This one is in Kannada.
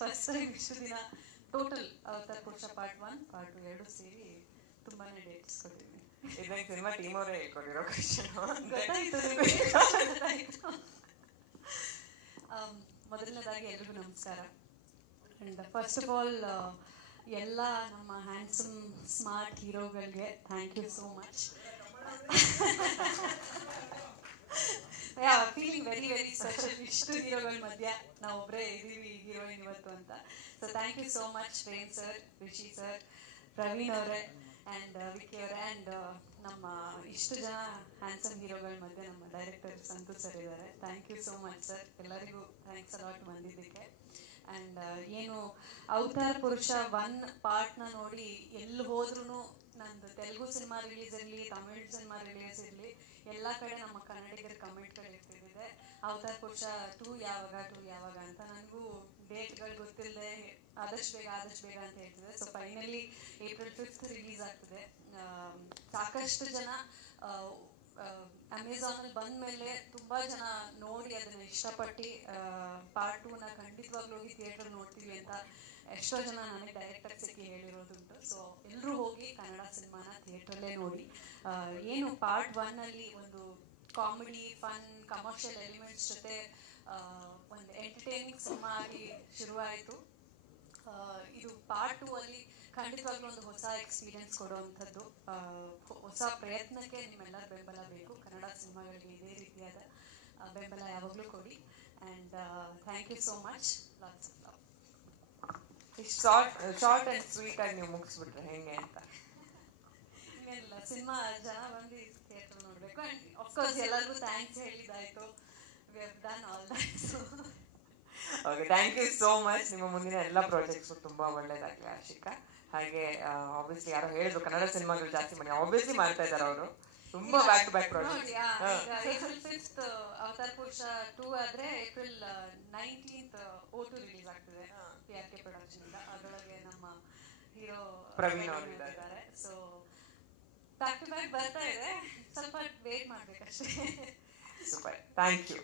ಫಸ್ಟ್ ಟೈಮ್ ಇಷ್ಟು ದಿನ ಟೋಟಲ್ ಅವತಾರ ಪುರುಷ ಪಾರ್ಟ್ 1 ಪಾರ್ಟ್ 2 ಎರಡು ಸೇರಿ ತುಂಬಾನೇ ಡೇಟ್ಸ್ ಕೊಟ್ಟಿದ್ದೀನಿ. ಇದನ್ನ ಸಿನಿಮಾ ಟೀಮ್ ಅವರೇ ಹೇಳ್ಕೊಟ್ಟಿರೋ ಕ್ವೆಶ್ಚನ್ ಗೊತ್ತಾಯ್ತು. ಮೊದಲನೇದಾಗಿ ಎಲ್ರಿಗೂ ನಮಸ್ಕಾರ. ಅಂಡ್ ಫಸ್ಟ್ ಆಫ್ ಆಲ್ ಎಲ್ಲ ನಮ್ಮ ಹ್ಯಾಂಡ್ಸಮ್ ಸ್ಮಾರ್ಟ್ ಹೀರೋಗಳಿಗೆ thank you so much. Feeling very very special. ಇಷ್ಟು ಹೀರೋಗಳ ಮಧ್ಯ ನಾವು ಒಬ್ಬರೇ ಇದ್ದೀವಿ ಹೀರೋಯಿನ್ ಇವತ್ತು ಅಂತ. So thank you so much Prem sir, Rishi sir, Praveen ಅವರೇ ಆ್ಯಂಡ್ ವಿಕ್ಕಿ ಅವರೇ ಆ್ಯಂಡ್ ನಮ್ಮ ಇಷ್ಟು ಜನ ಹ್ಯಾಂಡ್ಸಮ್ ಹೀರೋಗಳ ಮಧ್ಯೆ ನಮ್ಮ ಡೈರೆಕ್ಟರ್ ಸಂತೋಷ್ ಸರ್ ಇದ್ದಾರೆ. Thank you so much sir, ಎಲ್ಲರಿಗೂ ಥ್ಯಾಂಕ್ಸ್ ಅಲಾಟ್ ಬಂದಿದ್ದಕ್ಕೆ. ಆ್ಯಂಡ್ ಏನು ಅವತಾರ್ ಪುರುಷ 1 ಪಾರ್ಟ್ನ ನೋಡಿ ಎಲ್ಲಿ ಹೋದ್ರೂ ನಂದು ತೆಲುಗು ಸಿನಿಮಾ ರಿಲೀಸ್ ಇರಲಿ, ತಮಿಳ್ ಸಿನಿಮಾ ರಿಲೀಸ್ ಇರಲಿ, ಎಲ್ಲ ಕಡೆ ನಮ್ಮ ಕನ್ನಡಿಗರ ಕಮೆಂಟ್ಗಳು ಇರ್ತಿದೆ ಅವತಾರ್ ಪುರುಷ 2 ಯಾವಾಗ ಅಂತ. ನನಗೂ ಡೇಟ್ಗಳು ಗೊತ್ತಿಲ್ಲದೆ ಆದಷ್ಟು ಬೇಗ ಅಂತ ಹೇಳ್ತಿದೆ. So finally April 5th release ಆಗ್ತದೆ. ಸಾಕಷ್ಟು ಜನ ಅಮೆಝಾನಲ್ಲಿ ಬಂದ ಮೇಲೆ ತುಂಬ ಜನ ನೋಡಿ ಅದನ್ನು ಇಷ್ಟಪಟ್ಟು ಪಾರ್ಟ್ 2ನ ಖಂಡಿತವಾಗ್ಲೂ ಹೋಗಿ ಥಿಯೇಟರ್ ನೋಡ್ತೀವಿ ಅಂತ ಎಷ್ಟೋ ಜನ ನನಗೆ ಡೈರೆಕ್ಟರ್ ಸಿಕ್ಕಿ ಹೇಳಿರೋದುಂಟು. ಸೊ ಎಲ್ಲರೂ ಹೋಗಿ ಕನ್ನಡ ಸಿನಿಮಾನ ಥಿಯೇಟ್ರಲ್ಲೇ ನೋಡಿ. ಏನು ಪಾರ್ಟ್ 1ನಲ್ಲಿ ಒಂದು ಕಾಮಿಡಿ, ಫನ್, ಕಮರ್ಷಿಯಲ್ ಎಲಿಮೆಂಟ್ಸ್ ಜೊತೆ ಒಂದು ಎಂಟರ್ಟೈನಿಂಗ್ ಸಿನಿಮಾ ಆಗಿ ಶುರುವಾಯಿತು. ಇದು ಪಾರ್ಟ್ 2 ಅಲ್ಲಿ ಖಂಡಿತವಾಗ್ಲೂ ಒಂದು ಹೊಸ ಎಕ್ಸ್ಪೀರಿಯನ್ಸ್ ಕೊಡುವಂಥದ್ದು, ಹೊಸ ಪ್ರಯತ್ನಕ್ಕೆ ನಿಮ್ಮೆಲ್ಲರ ಬೆಂಬಲ ಬೇಕು. ಕನ್ನಡ ಸಿನಿಮಾಗಳಿಗೆ ಇದೇ ರೀತಿಯಾದ ಬೆಂಬಲ ಯಾವಾಗಲೂ ಕೊಡಿ. And thank you so much. Lots of love. Short and sweet ಆಗಿ ನೀವು ಮುಗಿಸ್ಬಿಟ್ರೆ ಹೆಂಗೆ ಅಂತ? ಇನ್ನೇನಿಲ್ಲ, ಸಿನಿಮಾ ಜನ ಬಂದು ಥಿಯೇಟರ್ ನೋಡಬೇಕು. ಆ್ಯಂಡ್ ಅಫ್ಕೋರ್ಸ್ ಎಲ್ಲರಿಗೂ ಥ್ಯಾಂಕ್ಸ್ ಹೇಳಿದ್ದಾಯಿತು. We have done all that. Okay, thank you so much. ನಿಮ್ಮ ಮುಂದಿನ ಎಲ್ಲ ಪ್ರಾಜೆಕ್ಟ್ಸು ತುಂಬ ಒಳ್ಳೇದಾಗಲಿ ಆಶಿಕಾ. ಹಾಗೆ ಆಬ್ವಿಯಸ್ಲಿ ಯಾರೋ ಹೇಳಿದ್ರು ಕನ್ನಡ ಸಿನಿಮಾಗಳು ಜಾಸ್ತಿ ಮಾಡಿ, ಆಬ್ವಿಯಸ್ಲಿ ಮಾಡ್ತಾ ಇದ್ದಾರೆ ಅವರು. ತುಂಬಾ back to back project. April 5th Avatar Purusha 2 ಆದ್ರೆ ಏಪ್ರಿಲ್ 19th O2 ರಿಲೀಸ್ ಆಗ್ತದೆ PRK ಪ್ರೊಡಕ್ಷನ್ ಇಂದ. ಅದರೊಳಗೆ ನಮ್ಮ ಹೀರೋ ಪ್ರವೀಣ್ ಅವರು ಇದ್ದಾರೆ. ಸೊ ಬ್ಯಾಕ್ ಟು ಬ್ಯಾಕ್ ಬರ್ತಾ ಇದೆ, ಸ್ವಲ್ಪ ವೇಟ್ ಮಾಡ್ಬೇಕಷ್ಟೇ. Super, thank you.